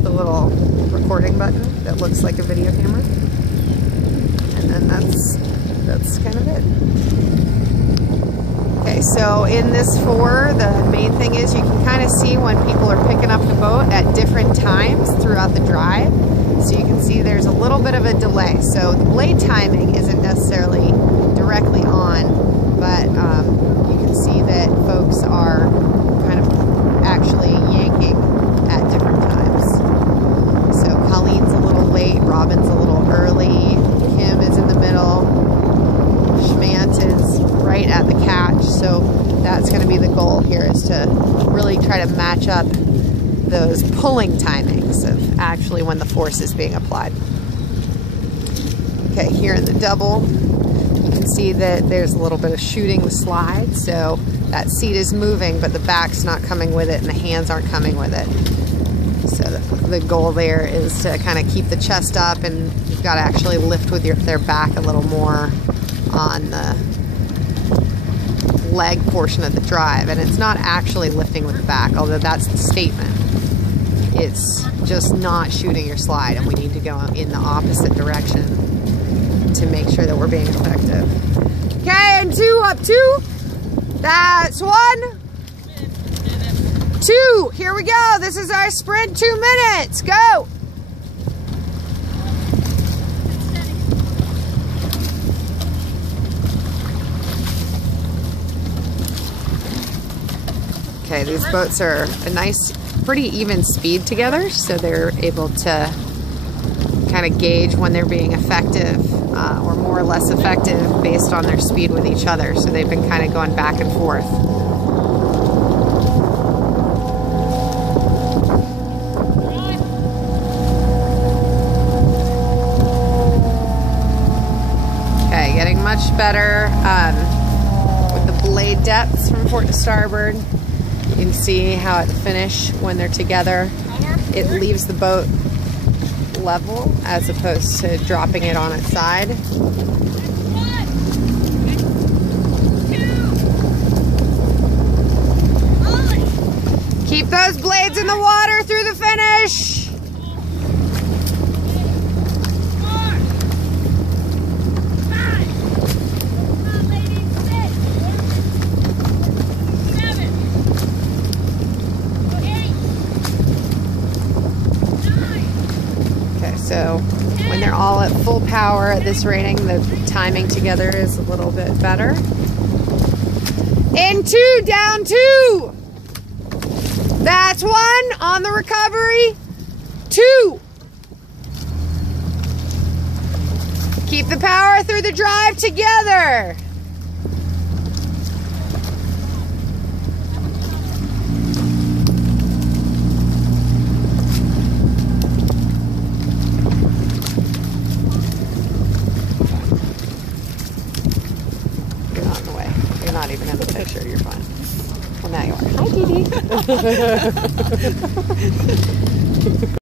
the little recording button that looks like a video camera. And then that's kind of it. Okay, so in this 4, the main thing is you can kind of see when people are picking up the boat at different times throughout the drive. So you can see there's a little bit of a delay. So the blade timing isn't necessarily directly on, but you can see that folks are kind of actually yanking at different times. So Colleen's a little late, Robin's a little early, Kim is in the middle, Schmant is right at the catch. So that's going to be the goal here, is to really try to match up those pulling timings of actually when the force is being applied. Okay, here in the double, you can see that there's a little bit of shooting the slide, so that seat is moving, but the back's not coming with it and the hands aren't coming with it. So the goal there is to kind of keep the chest up, and you've got to actually lift with their back a little more on the leg portion of the drive. And it's not actually lifting with the back, although that's the statement. It's just not shooting your slide, and we need to go in the opposite direction to make sure that we're being effective. Okay, and 2, up 2. That's 1. 2, here we go. This is our sprint, 2 minutes, go. Okay, these boats are a nice, pretty even speed together, so they're able to kind of gauge when they're being effective or more or less effective based on their speed with each other. So they've been kind of going back and forth. Okay, getting much better with the blade depths from port to starboard. You can see how at the finish, when they're together, it leaves the boat level as opposed to dropping it on its side. Keep those blades in the water through the finish. So when they're all at full power at this rating, the timing together is a little bit better. In 2, down 2. That's 1 on the recovery. 2. Keep the power through the drive together. Not even in the picture, you're fine. Well, now you are. Hi, Dee Dee.